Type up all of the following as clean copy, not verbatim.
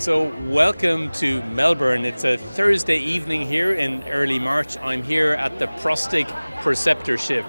So welcome to Melbourne. It's a Thursday evening here in early March. I'm here at the ProsTIC Preceptorship.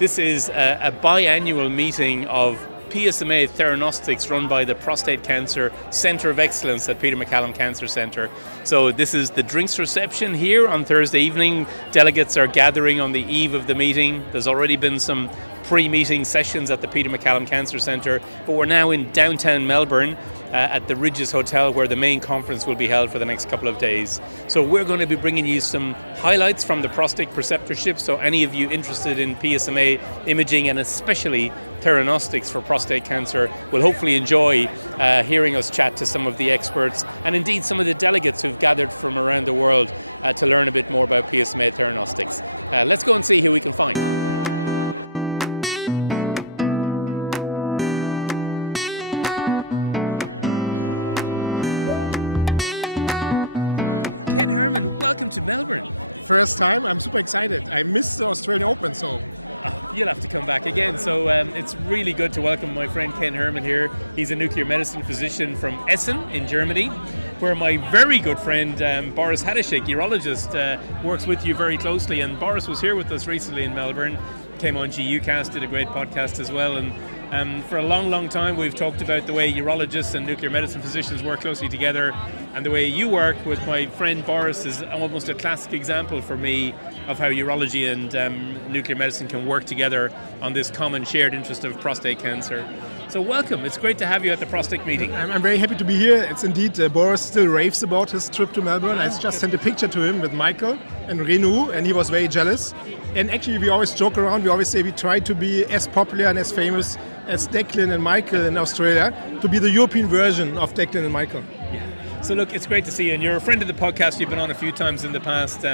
This is a biannual meeting of PSMA Theranostics run by the Prostate Cancer Centre of Excellence at Peter MacCallum Cancer Centre. So this is the drinks reception here on Thursday evening. Delegates are gathering on the eve of the meeting. There's already been some pre-meeting sessions at the Peter MacCallum Cancer Centre, but we're now in downtown Melbourne at the Ridges Hotel, where the main conference will be held for the next couple of days. So we're going to be bringing you some highlights from the ProsTIC Preceptorship, so any of you interested in PSMA imaging and especially Theranostics for prostate cancer will hopefully enjoy hearing us chat to some of the experts and indeed some of the delegates who've gathered from around the world to learn a bit more about PSMA Theranostics. Let's go and see who we can find. Ken Herman, welcome to Melbourne. First time, I'm super excited. I missed the Australian Open, so... You'll have to come back again. So it's really good to welcome my friend Ken Herman here. He's a nuclear medicine physician from Essen in Germany, where my very good friend Boris Hadashik, urologist, works with you very closely. And Boris was here with us recently in Melbourne, came on GUcast, did a great podcast as well. And for a long, long time, we've talked about the way urologists and nuclear medicine physicians work closely together. And the way you work with my friend Boris is almost a classic example for me of how urology and nuclear medicine can work together on this common shared interest of prostate cancer. So welcome, it's great to have you at the ProsTIC meeting. I'm very happy to be here. It's indeed, Boris still raves about his trip to Melbourne. I just sent a picture to him with Michael and Renu, and he was very jealous. And actually, we always joke around, we always say we try to be as popular and as famous as Declan and Michael in Australia, to be the European version of Declan and Michael. Yeah. So look, it's great to see you, and you're a friend of the podcast. You've been on a few times in the past,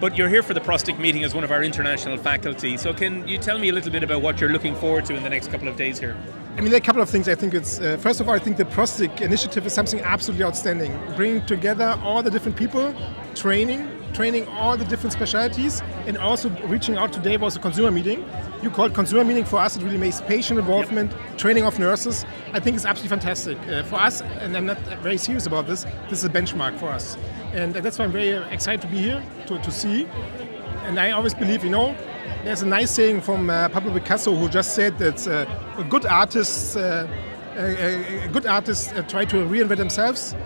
but you're here for the ProsTIC meeting as one of our international faculty. So can you tell me a little bit about what you're looking forward to in the next couple of days here? I mean, there are a couple of things. I think it's, first of all, I think the ProsTIC initiative is something absolutely outstanding. Bringing together all the different people, training all the different specialties, and also reaching out. Today was a consumer meeting. You call it consumer meeting. For us, it really makes patient involvement, training of nurses. I think it's absolutely fantastic. For us, and I'm not very serious about this is a benchmark for us. And that's why I'm very excited to be here, to see. And I always believe, there's a nice saying from Pablo Picasso, who just said that good artists try to reinvent themselves,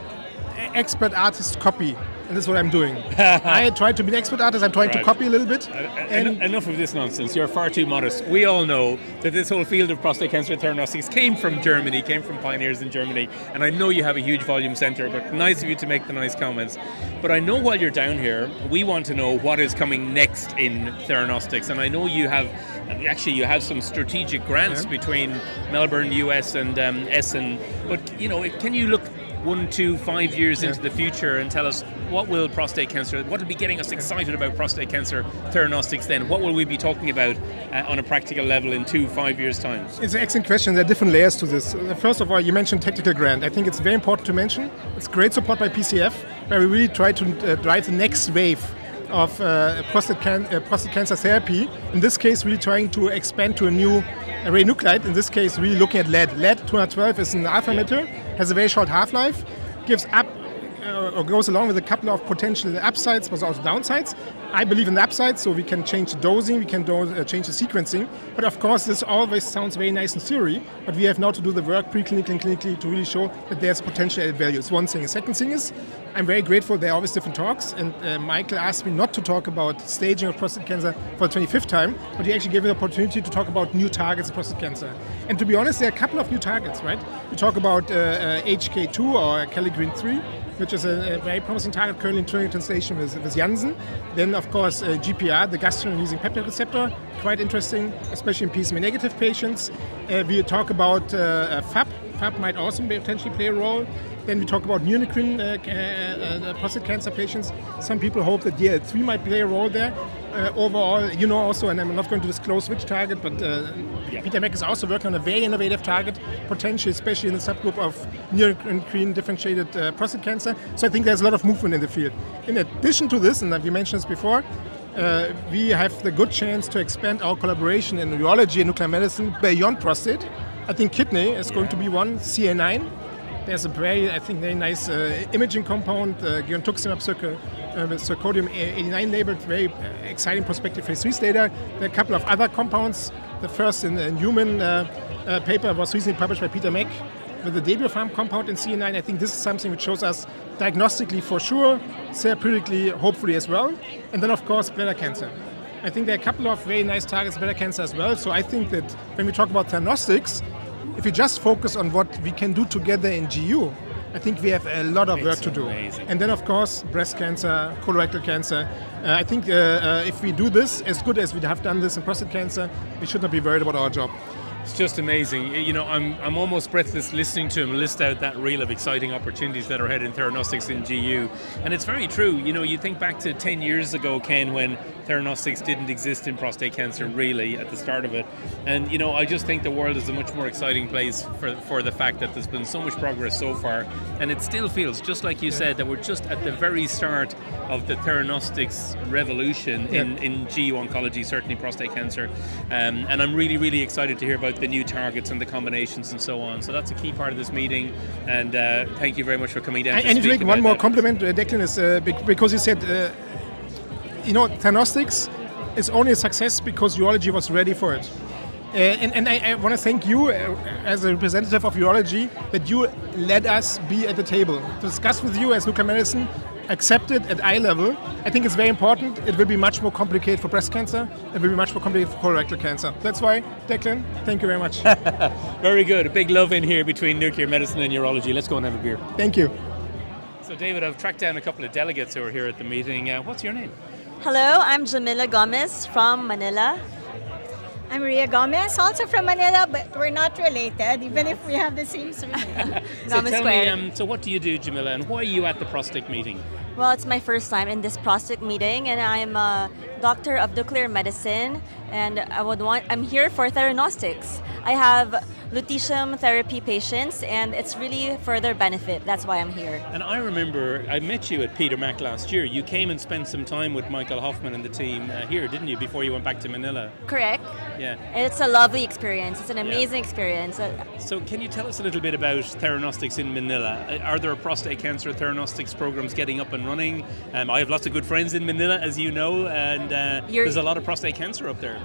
expert artists copy. And that's what I'm doing. I try to be an expert artist, I'm trying to copy a little bit. And enough of this nonsense, you're far too modest. We all know that this whole field of prostate cancer theranostics came from Germany, came from pioneers in Germany, and I know you have a huge volume centre, but nice of you to make the nice comments. But I know while you're down here, we want to know what is coming next in theranostics, and I know you have some strategic grants between Melbourne, US and Essen, but can you look 1, 2, 5 years into the future and tell us what will be getting us excited about prostate cancer theranostics then? What will we be talking about on a practical level in 2, 5 years' time? It's an excellent question. There are different layers to this. First of all, you mentioned technical grant. I think it's very important to mention. It's great support by PCF, where we really try to drive the next wave of prostate cancer therapy. In this case, really trying to expand to a new radionuclide. In this case, really looking at lead. Lead-212 is an alpha emitter, has a very short half-life, gives up or goes along with a couple of potential upsides, but also downsides. I believe in the upsides, so we can change the dosing, we can change the sequencing. But of course, this always sounds very nice in theory, but we have now to do the work preclinically and clinically to really show that there's potential added value. It's one thing. The second thing is, I'm very grateful there are always different talks, and Michael asked me not to talk about staging of prostate cancer for the 25th time, but he actually gave me the opportunity to talk about new targets in prostate cancer. And to be honest, there are a couple of new targets, right? We talk about HK2 or Kelly-Green 3, which is a very promising target currently in clinical translation with Janssen. Then, of course, GPR, the gastrin-releasing peptide receptor, quite interesting, especially in PSMA negative patients. We talk about FAP. FAP might also potentially play a role. Then we talk about neoendocrine prostate cancer patients. Some people hope that DL3 might play a role there. Overall, also, and I'm not going to disclose which target, but Peter Mac is also working on a very innovative target, potentially, especially in the subgroup of neoendocrine differentiated prostate cancer. So I think there's a lot of movement in the field. In addition to this, and we mentioned this before, we have the good chance to expand our collaboration in urology and nuclear medicine beyond prostate. I think kidney is going to be one, CA9. There's a very, I think, very nice imaging compound, girentuximab with zirconium 89 labeled, very exciting prospective phase 3 data. There are a couple of other compounds. The first in human paper was recently published by Peter Mack with the Debiopharm compound in CA9. I think this is something which shows us diagnostically for sure, therapeutically hopefully as well. And then of course bladder cancer. I think there are a couple of very nice targets bladder cancer as well. So I think that when we talk about theranostics, if we just focus on what we can do together in GU, I think we have a lot of work to do. Amazing. And then of course breast cancer, colorectal cancer. I think if we do this as good as we have done this in prostate cancer, we should not be worried about our job. It's just amazing. You know, I'm almost breathless listening to him list out that reel of exciting opportunities that are ahead in theranostics in GU. And it's very true. You know, you think back to 10 years ago, Ken, when theranostics didn't exist in prostate cancer really at the start of it. And, you know, I just think the world is a much more exciting place for the fact that there's been so much progress so far. And it still feels, just like you said, that we're just at the very start of the theranostics revolution in GU oncology, certainly prostate cancer. And I'm really, really excited to hear about the new targets and the combinations and so on. So that's a key part of this meeting. And thank you very much for coming down. I need to make one more compliment, Declan, is because you said, you know, theranostics is only a success because urology was ready for it. And I want to thank you as a representative of urology that you let us be at the table to discuss with you as nuclear medicine, accepted at eye level. I think it's very important. It will be much more complicated for breast cancer. It will be much more complicated for colorectal cancer. That's why, Declan, thank you very much. Very good. A big love in here between nuclear medicine and urology. Let's go and have a beer. Thank you. So David, I've tracked down a couple of delegates who are here at the meeting. What's your name? Hello, I'm Jamila Gomez from Manila. I'm Maria Gomez, also from Manila, but we're not related, even if we have the same surname. So tell me, so what do you do, Jamila, and why are you at the ProsTIC meeting? Well, it's my first time in this ProsTIC meeting, and I'm a doctor of nuclear medicine, and I'm here for theranostics. I have lutetium therapy patients, and it's really for their benefit. That's why I'm here. And I remember I met you at Peter Mack last year. You came and spent some time with Michael Hoffman and the team here, didn't you, before you went back to Manila? Correct. Yeah. It's a lovely experience. It's an amazing experience. So can you tell us a little bit about theranostics in Manila? Are there prostate cancer theranostics programs getting up and running? I have lots of good friends in Manila, as you know, and there's a lot of prostate cancer up there.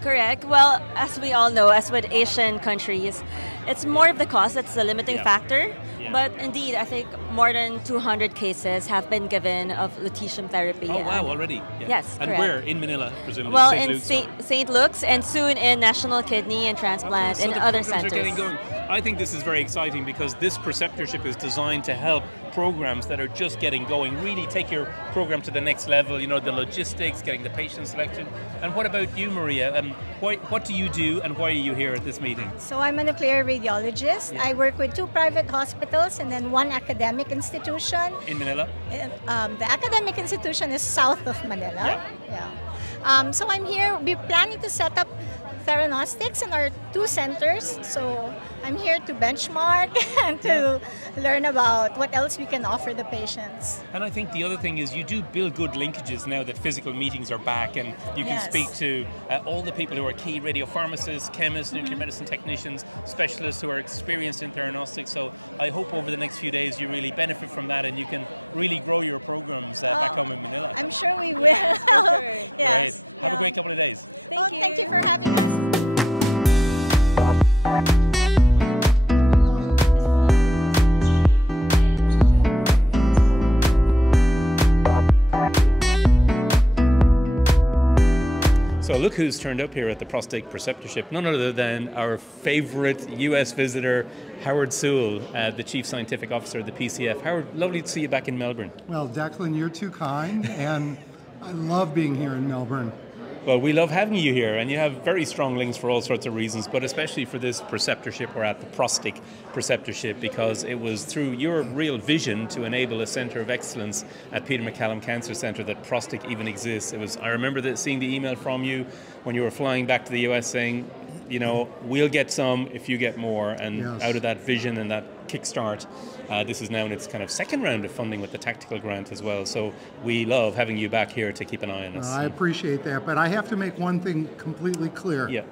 Correct. Well, as we all know, as with Asian countries, it's more of the cost that's the limiting factor. Yeah. But indeed, I think more than 200 cases have been given of lutetium therapy. Oh, wow, already? Yeah. Yes, and correct. Where? In Manila, presumably? Well, in St. Luke's, and soon in National Kidney and Transplant and other centers. Are getting going. I think this is very exciting because this preceptorship is designed to help programs that are just getting going, really take your program to the next level, you know, the logistics, getting the patient selection. And what about you, Maria? What do you do and why are you here at this meeting? So I'm a nuclear radiologist. Yeah. I work with 2 private hospitals and then 1 academic institution. In Manila? The academic institution is south of Manila. Yeah. So I'm here, we're planning to set up theranostics in our 2 centers. So I'm here to benchmark and to learn about what else we can offer the patients. And I think the other thing is you do build good linkages now that physical meetings are back, and you can speak to all the people who are key radiopharmacists, chemists, nuclear medicine technicians, specialists who are experienced in theranostics. So I hope over the next few days you really benefit from that and you can really grow your programs back home in Manila. I'm sure we will. Yes. Great. Have a great couple of days. Thank you for having us. So look who's turned up here at the ProsTIC Preceptorship, none other than our favorite US visitor, Howard Sewell, the Chief Scientific Officer of the PCF. Howard, lovely to see you back in Melbourne. Well, Declan, you're too kind, and I love being here in Melbourne. Well, we love having you here, and you have very strong links for all sorts of reasons, but especially for this preceptorship. We're at the ProsTIC Preceptorship because it was through your real vision to enable a centre of excellence at Peter MacCallum Cancer Centre that ProsTIC even exists. I remember seeing the email from you when you were flying back to the US saying, you know, we'll get some if you get more, and out of that vision and that kickstart, this is now in its kind of 2nd round of funding with the tactical grant as well. So we love having you back here to keep an eye on us. I appreciate that, but I have to make one thing completely clear. Yeah.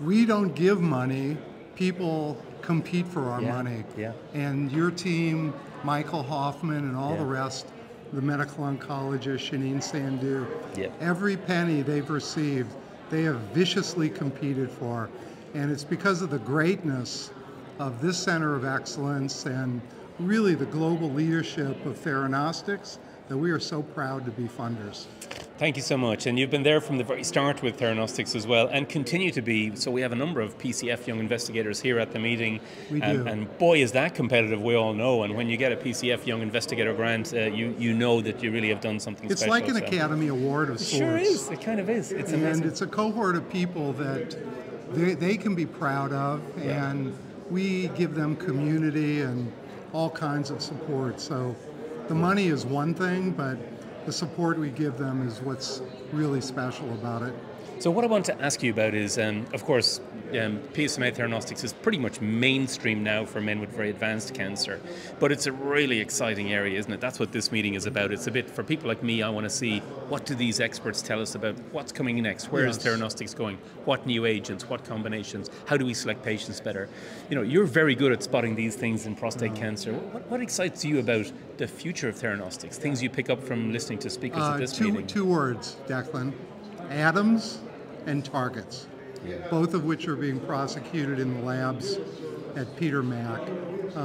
We don't give money. People compete for our money. Yeah. And your team, Michael Hoffman and all the rest, the medical oncologist, Shanine Sandhu, every penny they've received, they have viciously competed for. And it's because of the greatness of this center of excellence and really the global leadership of Theranostics that we are so proud to be funders. Thank you so much. And you've been there from the very start with Theranostics as well, and continue to be. So we have a number of PCF young investigators here at the meeting. We do. And boy, is that competitive, we all know. And when you get a PCF young investigator grant, you know that you really have done something it's special. It's like an Academy Award of sorts. It sure is. It kind of is. It's amazing. And it's a cohort of people that they can be proud of, and we give them community and all kinds of support. So the money is one thing, but the support we give them is what's really special about it. So what I want to ask you about is, of course, PSMA Theranostics is pretty much mainstream now for men with very advanced cancer, but it's a really exciting area, isn't it? That's what this meeting is about. It's a bit, for people like me, I want to see, what do these experts tell us about what's coming next? Where is Theranostics going? What new agents? What combinations? How do we select patients better? You know, you're very good at spotting these things in prostate cancer. What excites you about the future of Theranostics? Things you pick up from listening to speakers at this meeting? Two words, Declan. Atoms and targets, both of which are being prosecuted in the labs at Peter Mac.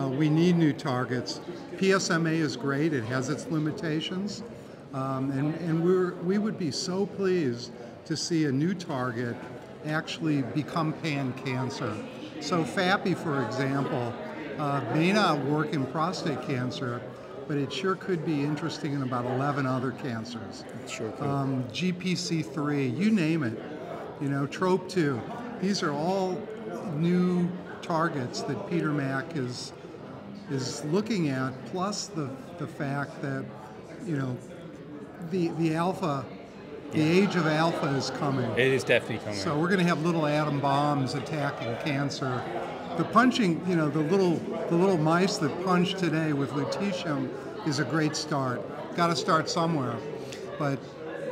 We need new targets. PSMA is great, it has its limitations, and we would be so pleased to see a new target actually become pan-cancer. So FAPI, for example, may not work in prostate cancer, but it sure could be interesting in about 11 other cancers. It sure could. GPC3, you name it. You know, TROP2. These are all new targets that Peter Mac is looking at, plus the fact that, you know, the alpha, the age of alpha is coming. It is definitely coming. So we're going to have little atom bombs attacking cancer. The punching, you know, the little mice that punched today with lutetium is a great start. Got to start somewhere, but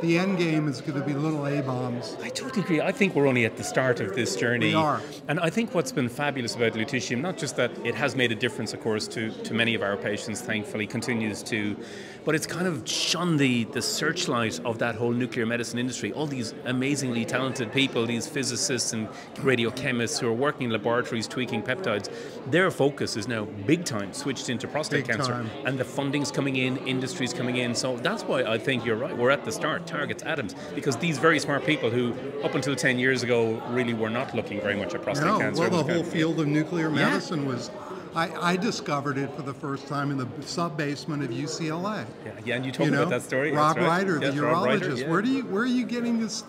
the end game is going to be little A-bombs. I totally agree. I think we're only at the start of this journey. We are. And I think what's been fabulous about lutetium, not just that it has made a difference, of course, to many of our patients, thankfully, continues to, but it's kind of shone the searchlight of that whole nuclear medicine industry. All these amazingly talented people, these physicists and radiochemists who are working in laboratories tweaking peptides, their focus is now big time switched into prostate cancer. And the funding's coming in, industry's coming in. So that's why I think you're right. We're at the start. Targets, atoms, because these very smart people who, up until 10 years ago, really were not looking very much at prostate cancer. Well, the whole field of nuclear medicine was, I discovered it for the first time in the sub-basement of UCLA. Yeah, and you told me about that story. Rob Ryder, the urologist. Ryder, where are you getting this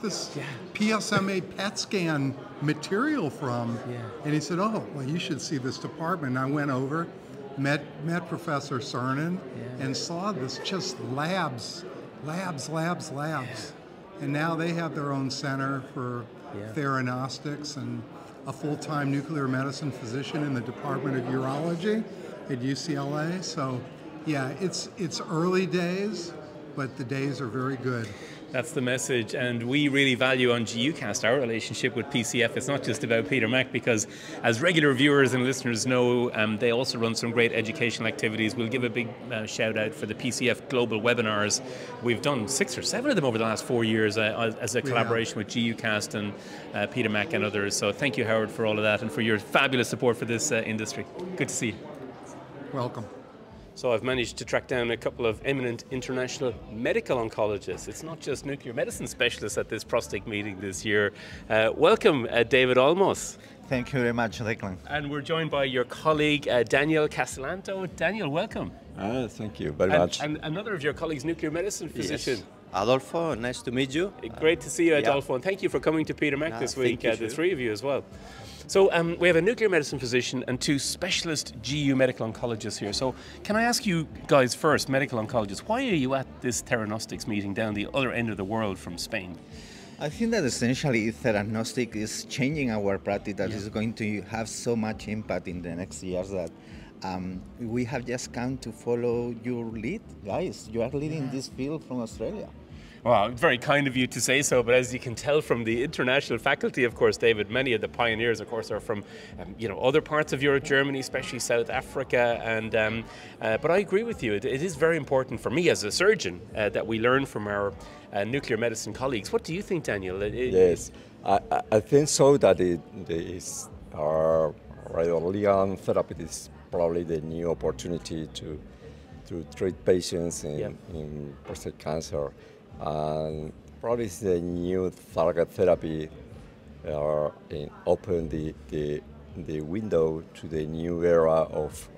PSMA PET scan material from? And he said, oh, well, you should see this department. And I went over, met Professor Cernan, and saw this just labs. And now they have their own center for Theranostics and a full-time nuclear medicine physician in the Department of Urology at UCLA. So yeah, it's early days, but the days are very good. That's the message, and we really value on GUcast our relationship with PCF. It's not just about Peter Mac, because as regular viewers and listeners know, they also run some great educational activities. We'll give a big shout out for the PCF Global Webinars. We've done 6 or 7 of them over the last 4 years as a collaboration with GUcast and Peter Mac and others. So thank you, Howard, for all of that and for your fabulous support for this industry. Good to see you. Welcome. So I've managed to track down a couple of eminent international medical oncologists. It's not just nuclear medicine specialists at this ProsTIC meeting this year. Welcome, David Olmos. Thank you very much, Declan. And we're joined by your colleague, Daniel Castellanto. Daniel, welcome. Thank you very much. And another of your colleagues, nuclear medicine physician. Yes. Adolfo, nice to meet you. Great to see you, Adolfo, and thank you for coming to Peter Mac this week, the 3 of you as well. So we have a nuclear medicine physician and 2 specialist GU medical oncologists here. So can I ask you guys first, medical oncologists, why are you at this Theranostics meeting down the other end of the world from Spain? I think that essentially Theranostics is changing our practice that is going to have so much impact in the next years that we have just come to follow your lead. Guys, you are leading this field from Australia. Well, very kind of you to say so, but as you can tell from the international faculty, of course, David, many of the pioneers, of course, are from other parts of Europe, Germany, especially South Africa, and but I agree with you. It is very important for me as a surgeon that we learn from our nuclear medicine colleagues. What do you think, Daniel? Yes, I think so that our radioligand therapy is probably the new opportunity to treat patients in prostate cancer. And probably it's the new target therapy open the window to the new era of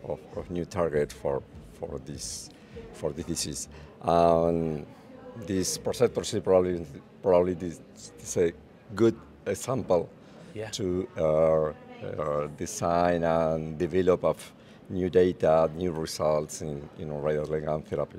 new target for this disease. This preceptorship probably this is a good example to design and develop of new data, new results in radioligand therapy.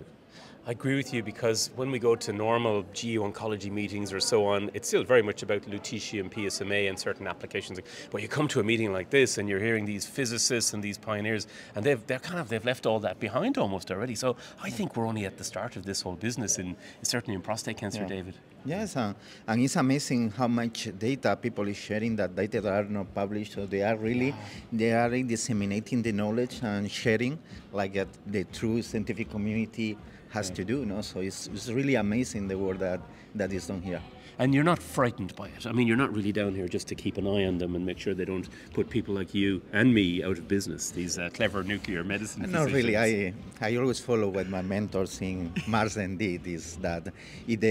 I agree with you, because when we go to normal GU oncology meetings or so on, it's still very much about lutetium, PSMA and certain applications. But you come to a meeting like this and you're hearing these physicists and these pioneers, and they've left all that behind almost already. So I think we're only at the start of this whole business, certainly in prostate cancer, David. Yes, and it's amazing how much data people is sharing, that data that are not published. So they are really disseminating the knowledge and sharing like the true scientific community has to do. So it's really amazing the work that is done here. And you're not frightened by it. I mean, you're not really down here just to keep an eye on them and make sure they don't put people like you and me out of business, these clever nuclear medicine physicians. Not really. I always follow what my mentors in Marsden did, is that if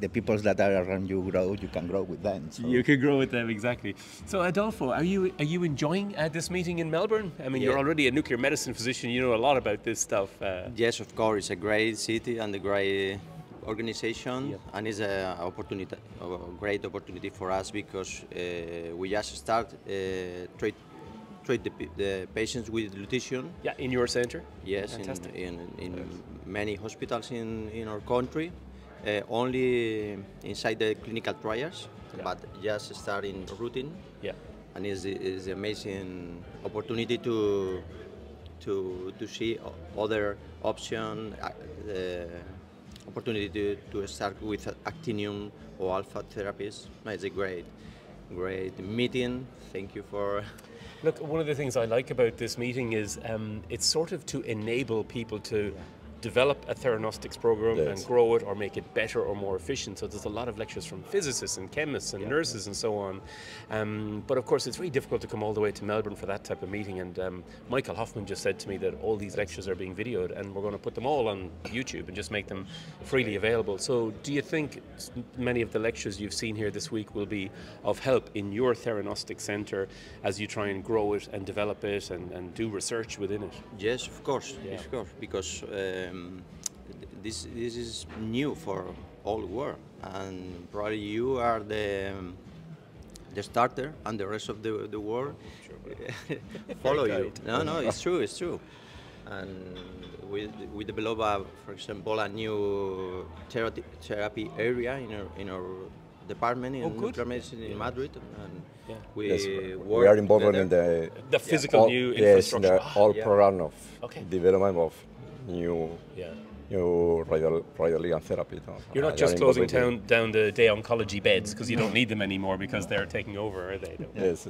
the people that are around you grow, you can grow with them. So. You can grow with them, exactly. So Adolfo, are you enjoying this meeting in Melbourne? I mean, you're already a nuclear medicine physician. You know a lot about this stuff. Yes, of course. It's a great city and a great organization, and it's a great opportunity for us, because we just start treat the patients with lutetium. Yeah, in your center? Yes, in many hospitals in our country, only inside the clinical trials, but just start in routine. Yeah, and it's an amazing opportunity to see other options. Opportunity to start with actinium or alpha therapies. It's a great meeting. Thank you for... Look, one of the things I like about this meeting is it's sort of to enable people to develop a theranostics program and grow it or make it better or more efficient. So there's a lot of lectures from physicists and chemists and nurses and so on. But of course, it's very difficult to come all the way to Melbourne for that type of meeting. And Michael Hoffman just said to me that all these lectures are being videoed, and we're going to put them all on YouTube and just make them freely available. So do you think many of the lectures you've seen here this week will be of help in your theranostic center as you try and grow it and develop it and do research within it? Yes, of course, because this is new for all the world, and probably you are the starter, and the rest of the world follow you. No, it's true. And we develop, for example, a new therapy area in our department in nuclear medicine in Madrid, and we are involved in the physical new infrastructure. Yes, the whole program of development of new radioligand therapy. You're not just closing down the day oncology beds because you don't need them anymore because they're taking over, are they? Yes.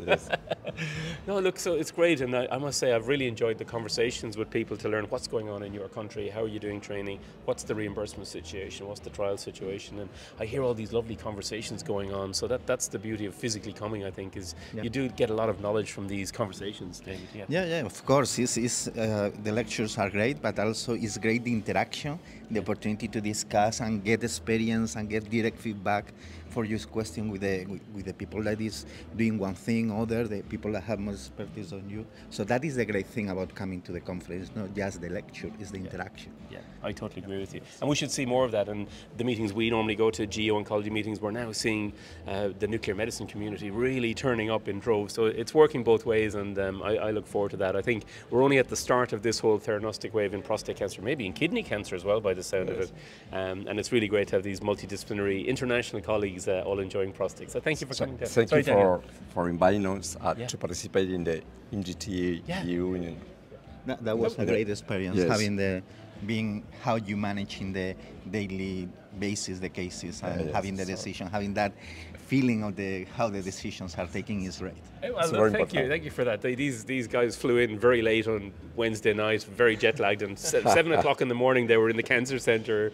No, look, so it's great, and I must say I've really enjoyed the conversations with people to learn what's going on in your country, how are you doing training, what's the reimbursement situation, what's the trial situation, and I hear all these lovely conversations going on. So that's the beauty of physically coming, I think, is you do get a lot of knowledge from these conversations, David. Yeah, of course. The lectures are great, but also it's great the interaction, the opportunity to discuss and get experience and get direct feedback for your question with the people that is doing one thing or other, the people that have more expertise on you. So that is the great thing about coming to the conference, not just the lecture, it's the interaction. Yeah, I totally agree with you. And we should see more of that. And the meetings we normally go to, geo-oncology meetings, we're now seeing the nuclear medicine community really turning up in droves. So it's working both ways, and I look forward to that. I think we're only at the start of this whole theranostic wave in prostate cancer, maybe in kidney cancer as well, by the sound of it. And it's really great to have these multidisciplinary international colleagues all enjoying prostate. So thank you for coming down. Thank you for inviting us to participate in the MGT union. That was a great experience, having being how you manage in the daily basis the cases and having the decision, having that feeling of how the decisions are taken is right. Well, thank you for that. These guys flew in very late on Wednesday night, very jet lagged, and 7 o'clock in the morning they were in the cancer centre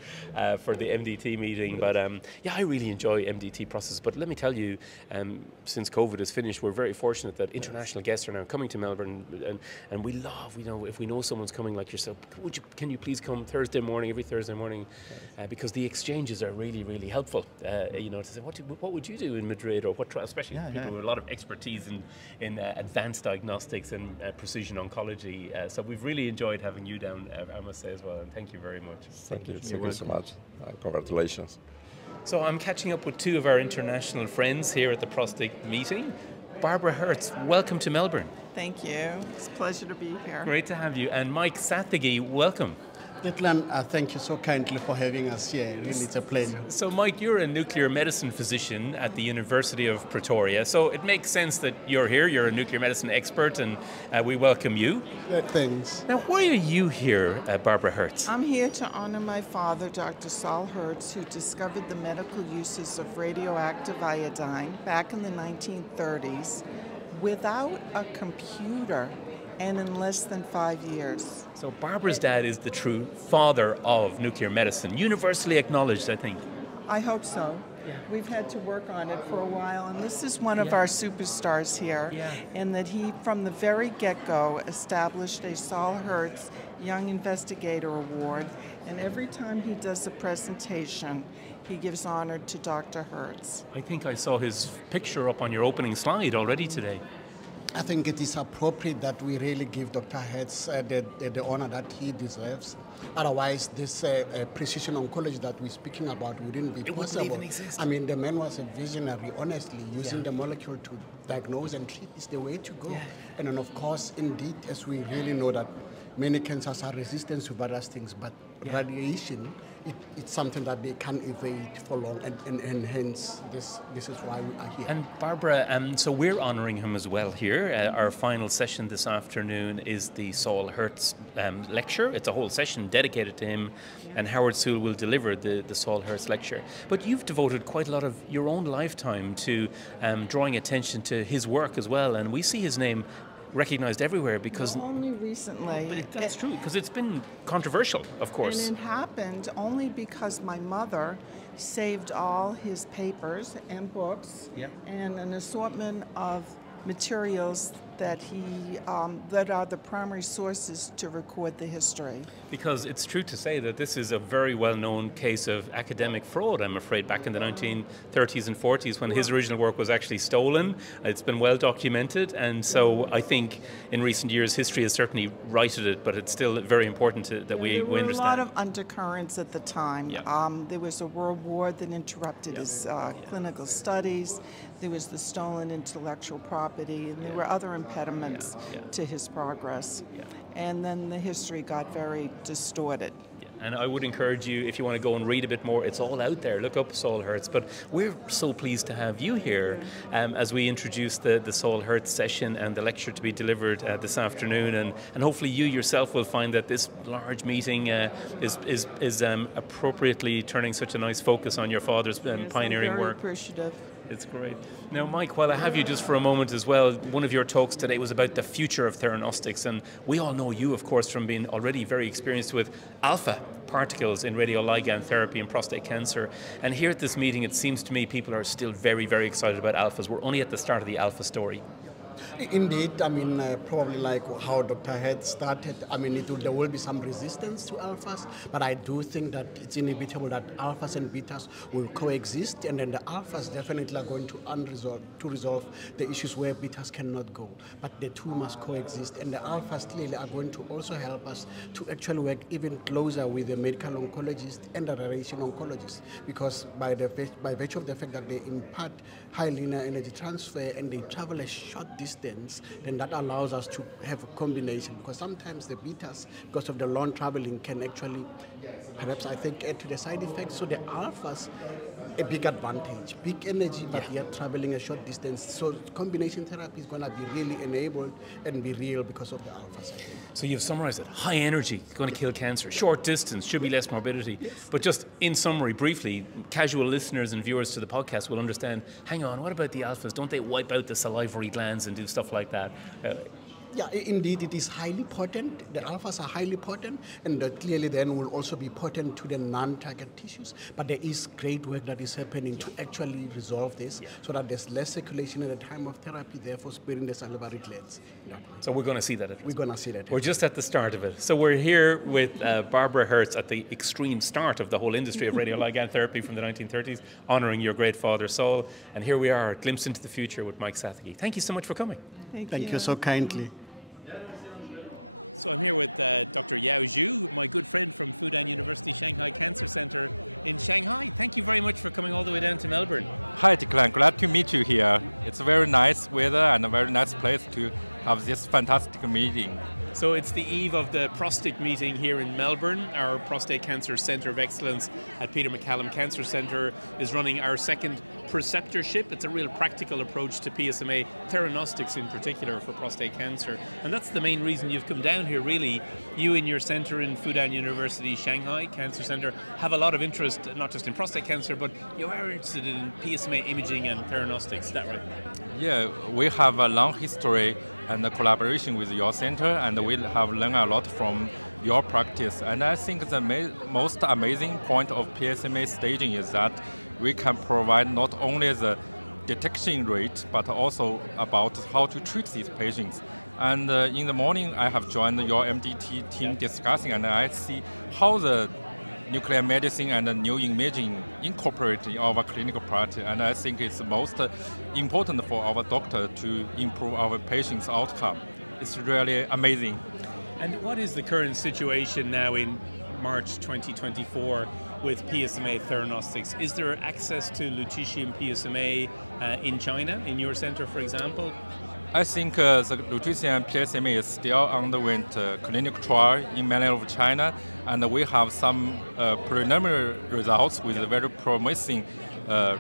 for the MDT meeting. But yeah, I really enjoy MDT process. But let me tell you, since COVID is finished, we're very fortunate that international guests are now coming to Melbourne, and we love, if we know someone's coming like yourself, can you please come every Thursday morning, because the exchanges are really, really helpful. To say what would you do in Madrid, or especially people with a lot of expertise in advanced diagnostics and precision oncology. So we've really enjoyed having you down, I must say as well, and thank you very much. Thank you so much. Congratulations. So I'm catching up with two of our international friends here at the ProsTIC meeting. Barbara Hertz, welcome to Melbourne. Thank you. It's a pleasure to be here. Great to have you. And Mike Sathigi, welcome. Declan, thank you so kindly for having us here. Really, it's a pleasure. So, Mike, you're a nuclear medicine physician at the University of Pretoria. So it makes sense that you're here. You're a nuclear medicine expert, and we welcome you. Thanks. Now, why are you here, Barbara Hertz? I'm here to honor my father, Dr. Saul Hertz, who discovered the medical uses of radioactive iodine back in the 1930s without a computer, and in less than 5 years. So Barbara's dad is the true father of nuclear medicine, universally acknowledged, I think. I hope so. Yeah. We've had to work on it for a while, and this is one of our superstars here, in that he, from the very get-go, established a Saul Hertz Young Investigator Award, and every time he does a presentation, he gives honor to Dr. Hertz. I think I saw his picture up on your opening slide already today. I think it is appropriate that we really give Dr. Hertz the honor that he deserves. Otherwise, this precision oncology that we're speaking about wouldn't be possible. Wouldn't even exist. I mean, the man was a visionary, honestly. Using the molecule to diagnose and treat is the way to go. Yeah. And then, of course, indeed, as we really know that many cancers are resistant to various things, but radiation, it's something that they can't evade for long, and hence this is why we are here. And Barbara, so we're honouring him as well here. Our final session this afternoon is the Saul Hertz lecture. It's a whole session dedicated to him, and Howard Sewell will deliver the Saul Hertz lecture. But you've devoted quite a lot of your own lifetime to drawing attention to his work as well, and we see his name recognized everywhere because... Well, only recently. But that's true, because it's been controversial, of course. And it happened only because my mother saved all his papers and books and an assortment of materials that that are the primary sources to record the history. Because it's true to say that this is a very well-known case of academic fraud, I'm afraid, back in the 1930s and 40s when his original work was actually stolen. It's been well documented, and so I think in recent years history has certainly righted it, but it's still very important that we understand. There were a lot of undercurrents at the time. There was a world war that interrupted his clinical studies. There was the stolen intellectual property, and there were other impediments to his progress. And then the history got very distorted. And I would encourage you, if you want to go and read a bit more, it's all out there. Look up Saul Hertz. But we're so pleased to have you here as we introduce the Saul Hertz session and the lecture to be delivered this afternoon. And hopefully you yourself will find that this large meeting is appropriately turning such a nice focus on your father's pioneering work. I'm very appreciative. It's great. Now, Mike, while I have you just for a moment as well, one of your talks today was about the future of theranostics, and we all know you, of course, from being already very experienced with alpha particles in radioligand therapy and prostate cancer. And here at this meeting, it seems to me people are still very, very excited about alphas. We're only at the start of the alpha story. Indeed, I mean, probably like how Dr. Head started, I mean, there will be some resistance to alphas, but I do think that it's inevitable that alphas and betas will coexist, and then the alphas definitely are going to resolve the issues where betas cannot go. But the two must coexist, and the alphas clearly are going to also help us to actually work even closer with the medical oncologist and the radiation oncologist, because by virtue of the fact that they impart high linear energy transfer and they travel a short distance, then that allows us to have a combination, because sometimes the betas, because of the long traveling, can actually, perhaps I think, add to the side effects. So the alphas a big advantage, big energy, but yet traveling a short distance. So combination therapy is going to be really enabled and be real because of the alpha side. So you've summarized it. High energy, going to kill cancer. Short distance, should be less morbidity. Yes. But just in summary, briefly, casual listeners and viewers to the podcast will understand, hang on, what about the alphas? Don't they wipe out the salivary glands and do stuff like that? Yeah, indeed, it is highly potent. The alphas are highly potent, and clearly then will also be potent to the non-target tissues. But there is great work that is happening to actually resolve this, so that there's less circulation at the time of therapy, therefore sparing the salivary glands. So we're going to see that. We're going to see that. We're just at the start of it. So we're here with Barbara Hertz at the extreme start of the whole industry of radioligand therapy from the 1930s, honouring your great father, Saul. And here we are, a glimpse into the future with Mike Sathigy. Thank you so much for coming. Thank you so kindly. So I'm here with Dr. Yao Zhu, my good friend from Fudan University Shanghai Cancer Center in Shanghai. Thank you very much for coming all the way down to Melbourne. Hi, Declan. Glad to meet you here. It's a very nice weather and a very nice place to have this fantastic meeting. So it's the eve of the ProsTIC meeting here in Melbourne. Our Prostate Cancer Centre of Excellence at Peter MacCallum Cancer Centre is running our second preceptorship. It's a real practical approach to PSMA Theranostics in particular for prostate cancer. And that's the main reason you've come down here, really. You and your centre in Fudan University Shanghai Cancer Centre have a lot of interest, not just in prostate cancer, but you are interested in PSMA imaging and theranostics. Is that right? Yeah, we have a long history and a collaboration with your center, and we have learned a lot from your practice. And I think the most amazing point of PSMA staging is that we can provide not only the detection rate, but also about how to treat these patients. And in the morning, I have joined your MDT team discussing, and I see how the nuclear medicine and new imaging incorporate in our clinical practice, and I think it's most important for our doctor to improve our patients' outcome. It's really amazing. And what is the current situation now in March 2024 with PSMA Theranostics? Is there access to lutetium PSMA in China, in your center, for example? I think the lutetium PSMA is still underwent clinical trial in mainland of China, and we have some preliminary results with a very promising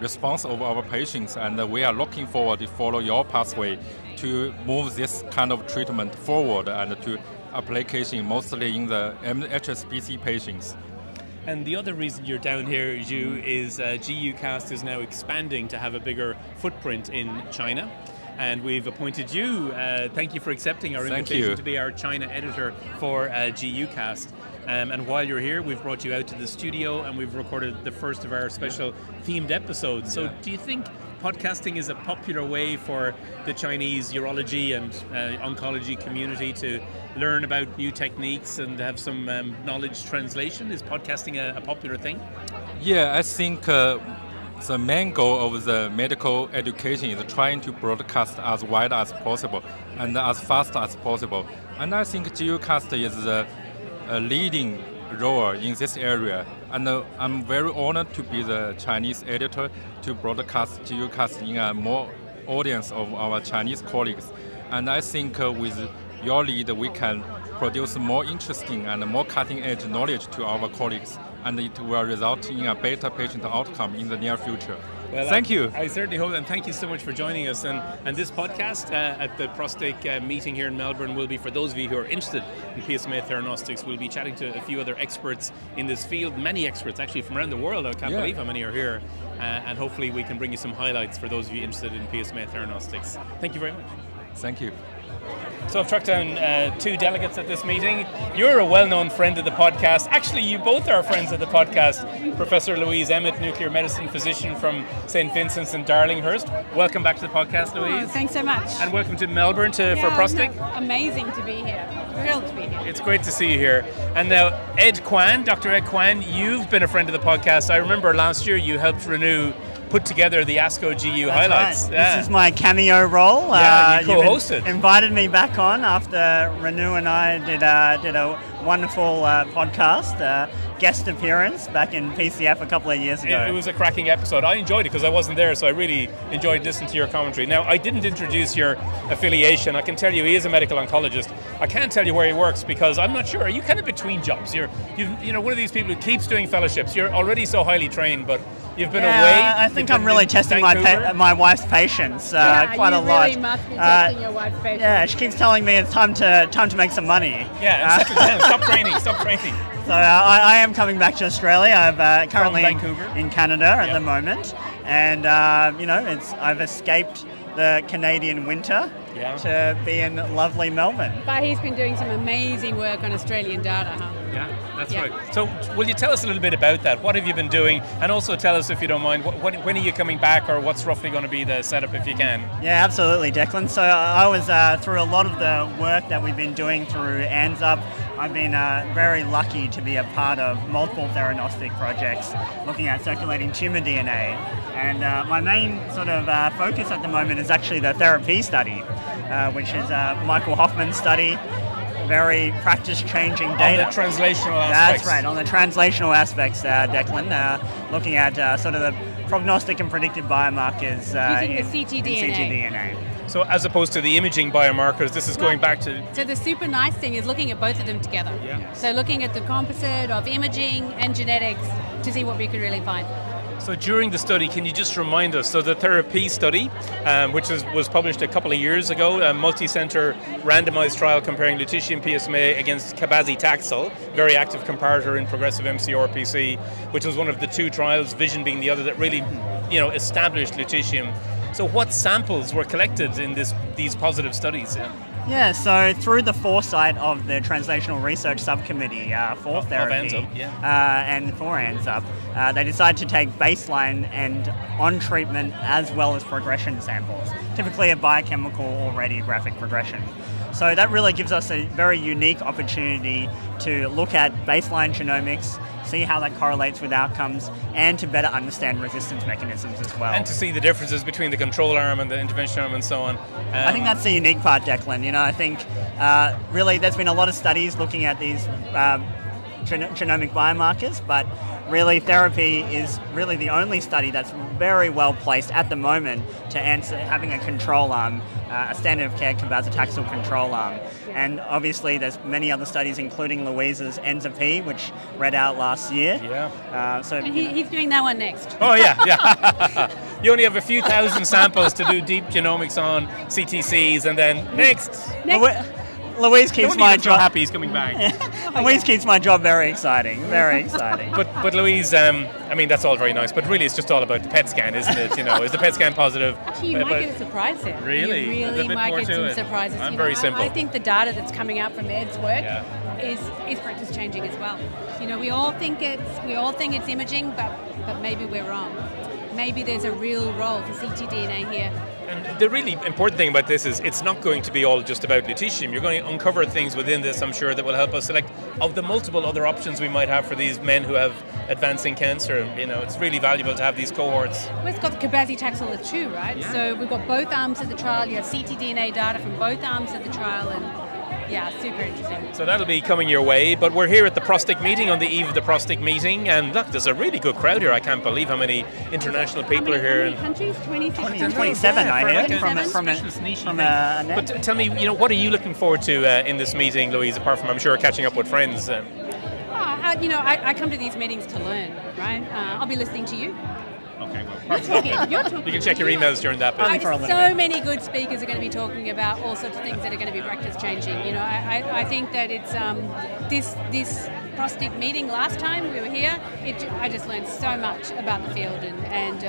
response of our patients, and we are looking forward to follow your pathway to move this kind of treatment forward and to application mostly in the HSPC patients. And the other reason you're down here, Zhu, is GUcast is now expanding to have a bigger footprint in China. And we've appointed you. Thank you for accepting our invitation to be our China editor for GUcast. And while you're here, we've brought you out to the studio and we've recorded the first of our special themed episodes. So do you think podcasting is a popular way for the Chinese urology and oncology community to learn about new techniques and have some knowledge translation? Is podcasting a popular thing? Yeah, I think the main goal of the medical education is trying to broadcast as wide as possible and as fast as possible. And I think GUcast is a leading role in this area. And I'm very honored to be the Chinese editor to broadcast GUcast in a more audience of our Chinese colleagues. And I think with your lead, we can produce more interesting and more cutting-edge knowledge to our colleagues, and it will result in a better patient outcome in the near future. Well, thank you. I certainly hope, and thank you so much for joining us. And this podcast at the ProsTIC meeting here in Melbourne will be for those of you who are interested in PSMA Theranostics. We'll be chatting to a few other experts in this field, many experts actually from around the world. I can't believe how many are here. And hopefully we can bring you some highlights for those of you interested in PSMA Theranostics. Thank you very much. Thank you. So I've tracked down two delegates at this meeting. You're a well-known friend of the podcast. Actually, you both are friends of the podcast. Professor Louise Emmett, nuclear medicine physician from St. Vincent's and Darlinghurst. Welcome back to the podcast, Louise. Oh, thanks so much. And welcome to Melbourne for ProsTIC. No, amazing to be here. Thrilled to be here. It's great to see you here. And now Ed Kwan, Dr. Ed Kwan, you've been a friend of the podcast. I remember last year you helped Renew put together the ASCO GU highlights. Right. Yeah. This is my cameo role. Yeah, you co-hosted. Invited me back on after Renew and I did a wonderful podcast, guest appearance back in PCF a couple of years ago. It was a cracking episode. I enjoyed it because I wasn't there, so I really enjoyed listening to your commentary. Now, I didn't introduce your affiliation. I can tell you he is a medical oncologist. I can't tell you where he works because I'm not sure. Are you kind of between jobs? You're one of these people who keeps doing fellowships. You're already so highly trained, but You've been away. I think I'm really testing my wife's patience quite a lot. You really must be testing your wife's patience. Yeah, she keeps telling me it's time to make some money. Yeah, settle down. Stop training. Stop training. So I am coming back to Australia. I'm currently Vancouver? in Canada at the moment, and I've escaped the Canadian winter to be in lovely Melbourne. But he's been doing some amazing work on Australian data, huh? Yeah, that's right. So will you tell us a little bit about that? What have you been doing? And also tell us, if you don't mind, when are you coming back, or what's roughly going to be the setup if you can? Yeah, absolutely, Declan. So I was through a lot of the work that we've been doing through ANZUP. I've been very lucky to be a part of multiple theranostic projects looking at circulating tumour DNA. And my main sort of focus at the moment is actually the therapy study, which is Michael Hoffman's study. Very practice-changing data. On the translational aspects. That's right, on the translational aspects, Declan, looking at sort of the prognostic and predictive biomarkers using the ctDNA. So as opposed to the imaging biomarkers, this is going back to... So the super nice thing is looking at both of them together. Yeah. So looking at the composite of imaging and genetics to see what we can really find. So during the study, can you just remind us, so the therapy study, which was published a couple of years ago, a multi-center randomized trial comparing lutetium PSMA against cabazitaxel, very active comparator in progressive MCRPC, which was one of the two trials, Vision being the other, that really established lutetium. So what samples were collected in these positive studies? Yeah, so through the foresight of the Translational Research Subcommittee for Therapy and for ANZUP, they decided to take baseline and on-treatment as well as progression samples, typically a biochemical or radiographic progression. So that really gives us a very unique opportunity to look at baseline genomics, see how that correlates with outcomes, and to better understand resistance mechanisms as well. And to see the differences between the control arm and the intervention arm and so on. I think that's the unique part, Declan. I think really there's been a lot of studies looking at these genomic biomarkers, but really therapy is really the only study that's very well placed at the moment to answer having a control arm, a standard of care cabazitaxel control arm. And obviously there's many other studies, including Louise's ENZA-P, which read out last year. Yeah. And he's doing that one next. Oh yeah. You only have a few thousand samples to do deep genomics on CTCs, and then next. Louise keeps my job happy he's coming back. Louise keeps my job very exciting, very exciting. But Louise, I mean, that's all very nice, but really it's just all about the PET scan, isn't it? Is the PET scan positive? Actually, you might get a surprise there. Really? You really might get some surprises. I'm very simple. I think the data that's coming out from Ed's work is practice changing as well. We all think it's imaging, but maybe we're wrong. Maybe there's a real role for ctDNA here. And the really important thing about this is it's not going to be all just about lutetium. You're going to uncover things within this, I'm sure, that will help us select of the multiple other options we might have for these men who have advancing cancer. It's really valuable to have these cohorts. Well, it's got the cabazitaxel too, right? Yeah. So we've got both arms of the trial. You have ctDNA data from both arms of the trial, and yeah, super interesting. So that'll be coming your way, but we're here at the ProsTIC meeting on the eve of the ProsTIC meeting, and look, there's a really good crowd here. I can't believe how many international people are here. How many countries? 27, I hear, from a net. But tell me, what are you looking forward to in this meeting, Louise, apart from, I'm sure, catching up with friends? I come to these meetings to learn, right? I'll be listening to you. Okay, well, you're talking. You can check your emails during that. So many good speakers are going to be talking about all sorts of things that are going to be practice changing. I think that it's this ProsTIC meeting last time we were here. I just learned so much about the field, and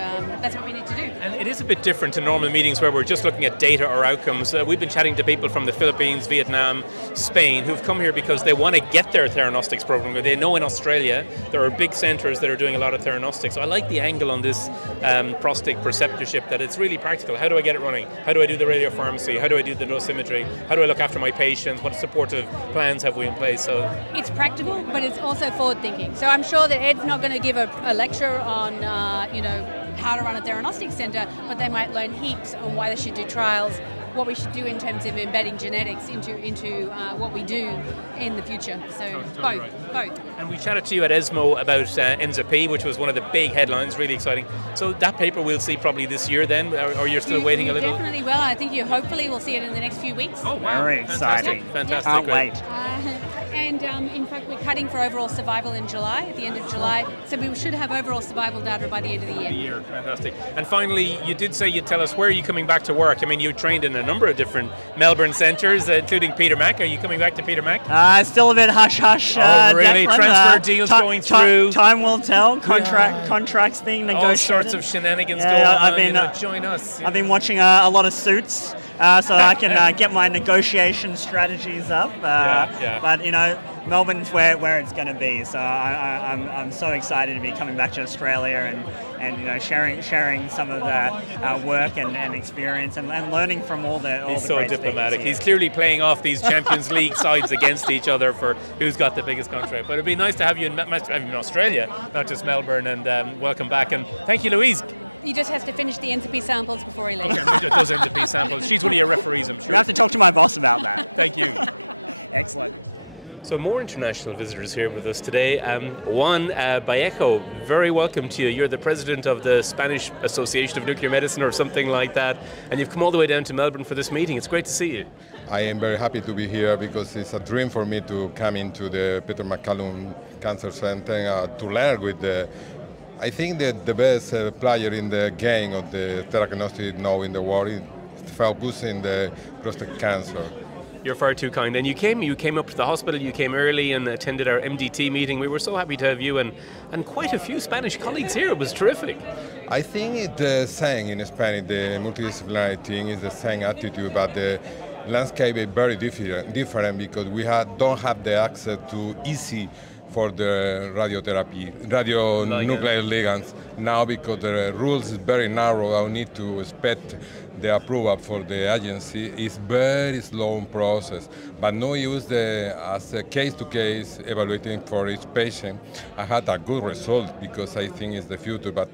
that's what we need to do. And it is a bit different to normal meetings where we're just looking at data or outcomes. We've been chatting to people from the Philippines, Vietnam, Spain, who've come here because they want to get their Theranostics program. They know in Australia there are big centres that are doing a lot of Theranostics. So I like the angle on this ProsTIC Preceptorship, that it's really practical. How do I get it running? How do I do the radiopharmacy? How do I do the dosimetry? How do I look after my patients? What supportive plans have we in place? So it's practical, but it's also forward-thinking. So I'm sure that Ed's not going to give a lecture on how to run a theranostic centre, but they might learn heaps on why they should do trials, what we should do in terms of embedding genetics into what we do in the future. So both. And we chatted to you at ESMO about ENZA-P, which was one of the big headlines, really exciting. So that paper we'll see probably this year then, or you're still waiting a little? Definitely will. I think you hopefully will see it in the next few weeks. Oh, wow. Very exciting. Fantastic. Can't wait. And in fact, we're cutting for overall survival in July, at the end of July. So we should have overall survival data by the end of the year. Fantastic. And finally, you did say you'd tell us, where are you coming back to work? I mean, you trained in a number of different Melbourne centres, including Peter Mac. Are you coming back to Peter Mac? Still a bit hush-hush. Oh, really? Declan. Transfer deals going through? Time will tell. Contracts being negotiated. All sorts of shenanigans going on. Join us. I've been watching a lot of Suits, so I can get my negotiation strategies up. But, you know, Melbourne's where it's going to be, so I'm so excited to be coming back to Australia and you know, sharing some of the work and experience and learning from all the He's so diplomatic. He's clearly playing off these Champions League sides against each other for who's got the biggest contract. But it'd be nice to have you in Australia, not just Melbourne, and welcome back. And thank you, Louise. He just has to finish the ENZA-P samples before he leaves. Okay, those ENZA-P samples. She's one of your referees, I'm sure. You have to talk to my boss about that. Thank you. Excellent. So more international visitors here with us today. Juan Vallejo, very welcome to you. You're the president of the Spanish Association of Nuclear Medicine or something like that, and you've come all the way down to Melbourne for this meeting. It's great to see you. I am very happy to be here because it's a dream for me to come into the Peter MacCallum Cancer Center to learn with I think that the best player in the game of the theranostics now in the world is focusing the prostate cancer. You're far too kind. And you came up to the hospital, you came early and attended our MDT meeting. We were so happy to have you and quite a few Spanish colleagues here. It was terrific. I think it's the same in Spanish, the multidisciplinary thing is the same attitude, but the landscape is very different because we don't have the access to easy for the radionuclear ligands now because the rules is very narrow. I need to expect the approval for the agency. Is very slow process, but no use as a case-to-case evaluating for each patient. I had a good result because I think it's the future, but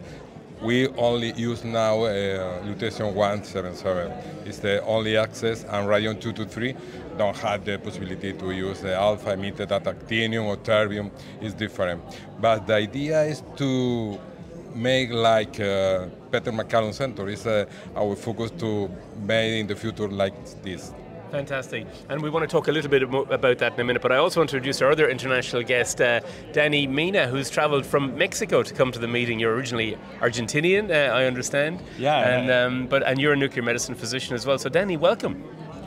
we only use now lutetium 177. It's the only access, and radium 223 don't have the possibility to use the alpha emitted at actinium or terbium. Is different. But the idea is to make like Peter MacCallum Center is our focus to make in the future like this. Fantastic. And we want to talk a little bit more about that in a minute, but I also want to introduce our other international guest, Danny Mina, who's traveled from Mexico to come to the meeting. You're originally Argentinian, I understand. Yeah. And you're a nuclear medicine physician as well. So Danny, welcome.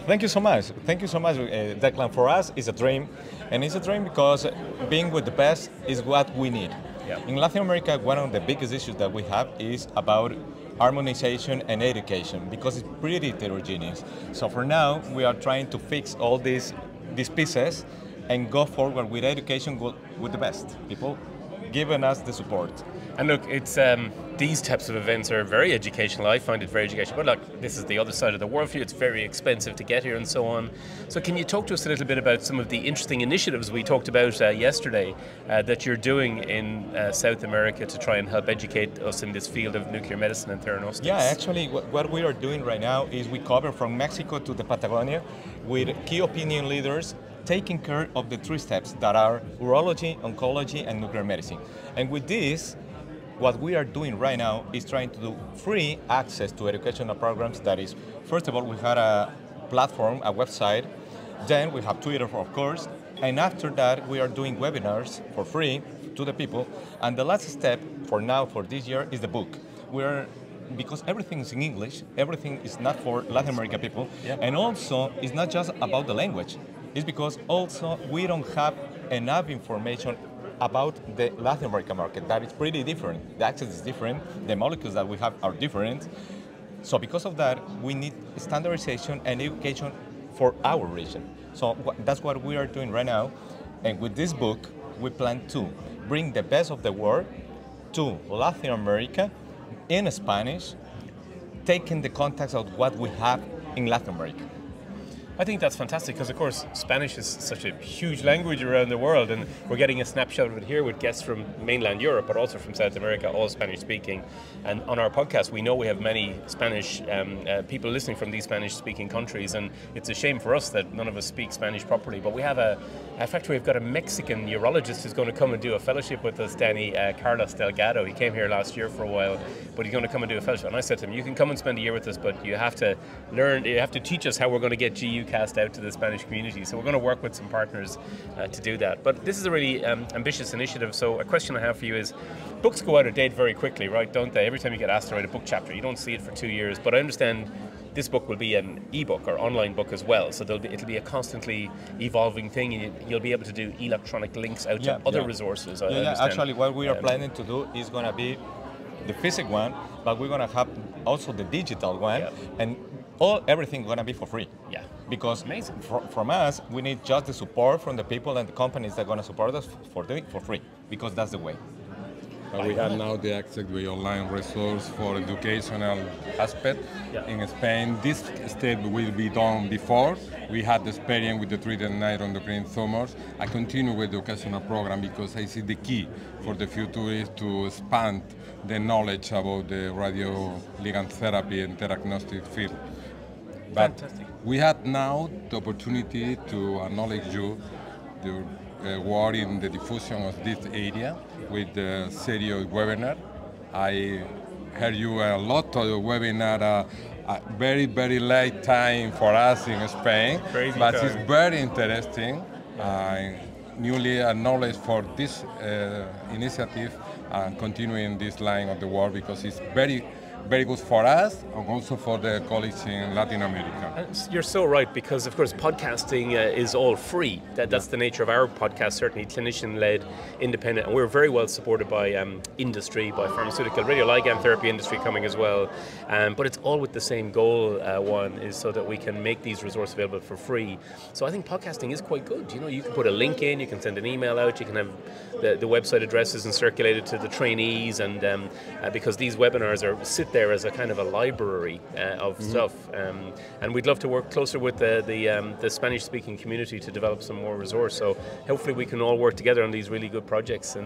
Thank you so much. Thank you so much, Declan. For us, it's a dream. And it's a dream because being with the best is what we need. Yeah. In Latin America, one of the biggest issues that we have is about harmonization and education because it's pretty heterogeneous. So for now, we are trying to fix all these pieces and go forward with education with the best people giving us the support. And look, it's these types of events are very educational. I find it very educational. But look, this is the other side of the world for you. It's very expensive to get here and so on. So can you talk to us a little bit about some of the interesting initiatives we talked about yesterday that you're doing in South America to try and help educate us in this field of nuclear medicine and theranostics? Yeah, actually what we are doing right now is we cover from Mexico to the Patagonia with key opinion leaders taking care of the 3 steps that are urology, oncology, and nuclear medicine. And with this, what we are doing right now is trying to do free access to educational programs. That is, first of all, we had a platform, a website, then we have Twitter, of course, and after that, we are doing webinars for free to the people. And the last step for now, for this year, is the book. Because everything is in English, everything is not for Latin American people, and also it's not just about the language. It's because also we don't have enough information about the Latin American market. That is pretty different. The access is different. The molecules that we have are different. So because of that, we need standardization and education for our region. So that's what we are doing right now. And with this book, we plan to bring the best of the world to Latin America in Spanish, taking the context of what we have in Latin America. I think that's fantastic because, of course, Spanish is such a huge language around the world, and we're getting a snapshot of it here with guests from mainland Europe, but also from South America, all Spanish-speaking. And on our podcast, we know we have many Spanish people listening from these Spanish-speaking countries, and it's a shame for us that none of us speak Spanish properly. But we have in fact, we've got a Mexican urologist who's going to come and do a fellowship with us, Danny, Carlos Delgado. He came here last year for a while, but he's going to come and do a fellowship. And I said to him, you can come and spend a year with us, but you have to learn, you have to teach us how we're going to get GU cast out to the Spanish community. So we're going to work with some partners to do that. But this is a really ambitious initiative. So a question I have for you is, books go out of date very quickly, right? Don't they? Every time you get asked to write a book chapter, you don't see it for 2 years. But I understand this book will be an ebook or online book as well. So it'll be a constantly evolving thing. And you'll be able to do electronic links out to other resources. Actually, what we are planning to do is going to be the physical one, but we're going to have also the digital one, and everything going to be for free. Yeah. Because from us, we need just the support from the people and the companies that are going to support us for free, because that's the way. We have now the access to online resource for educational aspect. In Spain, this step will be done before. We had the experience with the treated neuroendocrine tumors. I continue with the educational program because I see the key for the future is to expand the knowledge about the radioligand therapy and diagnostic field. But fantastic. We had now the opportunity to acknowledge you, the work in the diffusion of this area with the serious webinar. I heard you a lot of the webinar, very, very late time for us in Spain, but it's very interesting. Newly acknowledged for this initiative and continuing this line of the work because it's very, very good for us and also for the colleagues in Latin America. You're so right, because of course podcasting is all free. That's the nature of our podcast, certainly clinician-led, independent, and we're very well supported by industry, by pharmaceutical, radioligand therapy industry coming as well. But it's all with the same goal, one is so that we can make these resources available for free. So I think podcasting is quite good. You know, you can put a link in, you can send an email out, you can have the website addresses and circulated to the trainees, and because these webinars sit there as a kind of a library of stuff, and we'd love to work closer with the Spanish-speaking community to develop some more resource. So hopefully we can all work together on these really good projects.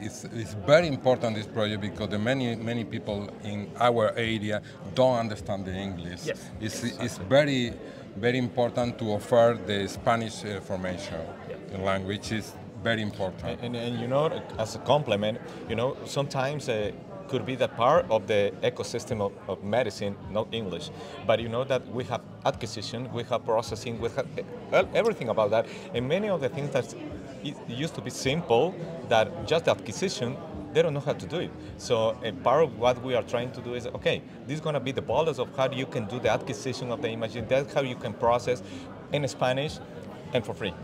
It's very important, this project, because the many people in our area don't understand the English. Yes. It's very, very important to offer the Spanish formation. The language is very important. And you know, as a complement, you know, sometimes could be that part of the ecosystem of medicine, not English. But you know that we have acquisition, we have processing, we have everything about that. And many of the things that used to be simple, that just the acquisition, they don't know how to do it. So part of what we are trying to do is, okay, this is going to be the borders of how you can do the acquisition of the imaging, that's how you can process in Spanish and for free.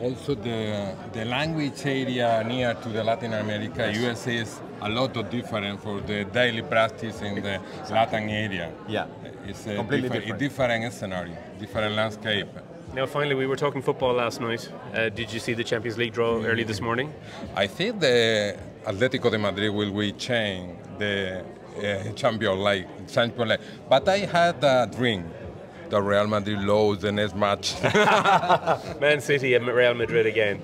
Also the language area near to the Latin America, USA is a lot of different for the daily practice in the Latin area. Yeah, it's a different scenario, different landscape. Now finally, we were talking football last night. Did you see the Champions League draw early this morning? I think the Atletico de Madrid will retain the Champions League. But I had a dream. The Real Madrid lose the next match. Man City and Real Madrid again.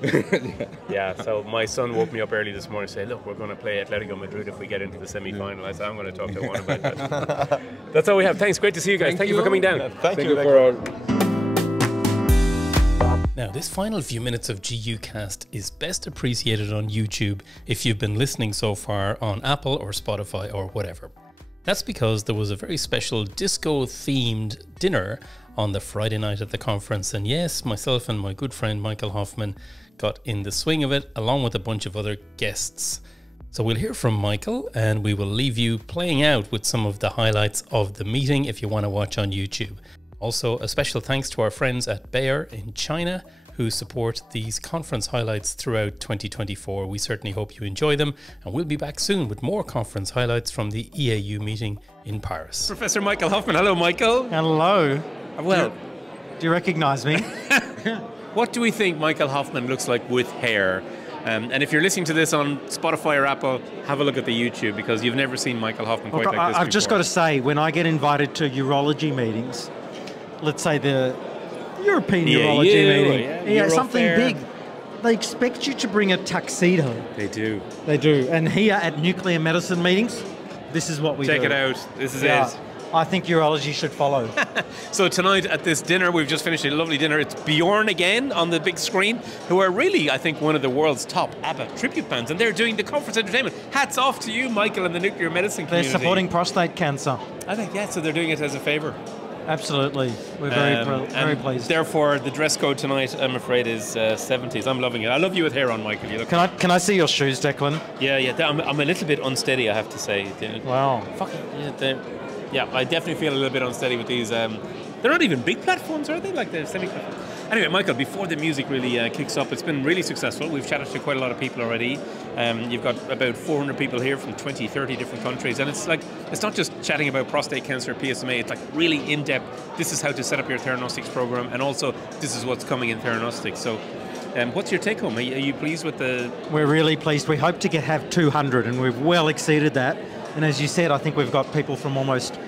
Yeah, so my son woke me up early this morning and said, look, we're going to play Atletico Madrid if we get into the semi-final. I said, I'm going to talk to Juan about that. That's all we have. Thanks, great to see you guys. Thank you for coming down. Thank you. Now, this final few minutes of GUcast is best appreciated on YouTube if you've been listening so far on Apple or Spotify or whatever. That's because there was a very special disco-themed dinner on the Friday night at the conference. And yes, myself and my good friend Michael Hoffman got in the swing of it, along with a bunch of other guests. So we'll hear from Michael, and we will leave you playing out with some of the highlights of the meeting if you want to watch on YouTube. Also, a special thanks to our friends at Bayer in China, who support these conference highlights throughout 2024. We certainly hope you enjoy them, and we'll be back soon with more conference highlights from the EAU meeting in Paris. Professor Michael Hoffman. Hello, Michael. Hello. Well, do you recognize me? What do we think Michael Hoffman looks like with hair? And if you're listening to this on Spotify or Apple, have a look at the YouTube, because you've never seen Michael Hoffman quite like this I've just got to say, when I get invited to urology meetings, let's say, the European urology meeting. Yeah, something big. They expect you to bring a tuxedo. They do. They do. And here at nuclear medicine meetings, this is what we do. Check it out. This is it. I think urology should follow. So tonight at this dinner, we've just finished a lovely dinner. It's Bjorn again on the big screen, who are really, I think, one of the world's top ABBA tribute bands, and they're doing the conference entertainment. Hats off to you, Michael, and the nuclear medicine community. They're supporting prostate cancer. I think, yeah, so they're doing it as a favour. Absolutely. We're very pleased. Therefore, the dress code tonight, I'm afraid, is 70s. I'm loving it. I love you with hair on, Michael. You look Can I see your shoes, Declan? Yeah. I'm a little bit unsteady, I have to say. Wow. Yeah, I definitely feel a little bit unsteady with these. They're not even big platforms, are they? Like the semi-platforms. Anyway, Michael, before the music really kicks up, it's been really successful. We've chatted to quite a lot of people already. You've got about 400 people here from 20, 30 different countries. And it's not just chatting about prostate cancer, PSMA. It's like really in-depth. This is how to set up your Theranostics program. And also, this is what's coming in Theranostics. So what's your take home? Are you pleased with the... We're really pleased. We hope to have 200, and we've well exceeded that. And as you said, I think we've got people from almost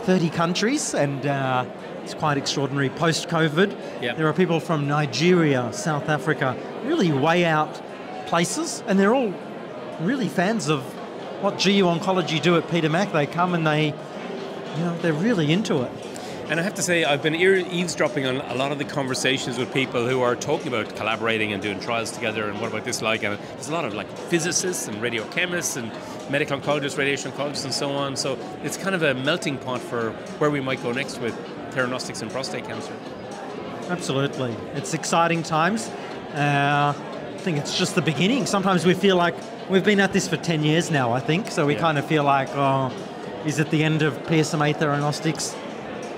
30 countries, and it's quite extraordinary. Post-COVID, there are people from Nigeria, South Africa, really way out places, and they're all really fans of what GU Oncology do at Peter Mac. They come and they're really into it. And I have to say, I've been eavesdropping on a lot of the conversations with people who are talking about collaborating and doing trials together and what about this like. And there's a lot of physicists and radiochemists and medical oncologists, radiation oncologists and so on. So it's kind of a melting pot for where we might go next with Theranostics and prostate cancer. Absolutely. It's exciting times. I think it's just the beginning. Sometimes we feel like we've been at this for 10 years now, I think. So we kind of feel like, is it the end of PSMA Theranostics?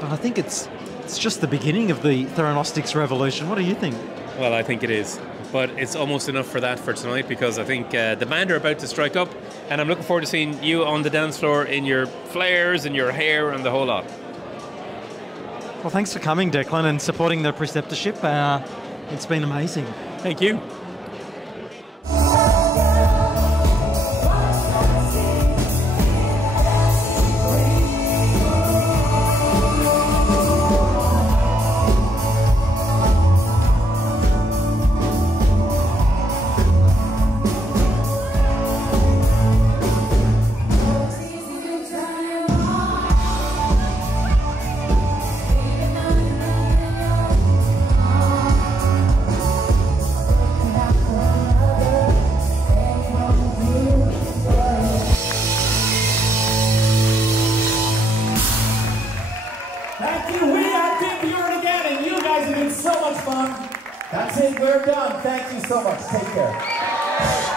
But I think it's just the beginning of the Theranostics revolution. What do you think? Well, I think it is. But it's almost enough for that for tonight, because I think the band are about to strike up, and I'm looking forward to seeing you on the dance floor in your flares and your hair and the whole lot. Well, thanks for coming, Declan, and supporting the preceptorship. It's been amazing. Thank you. So much fun. That's it. We're done. Thank you so much. Take care.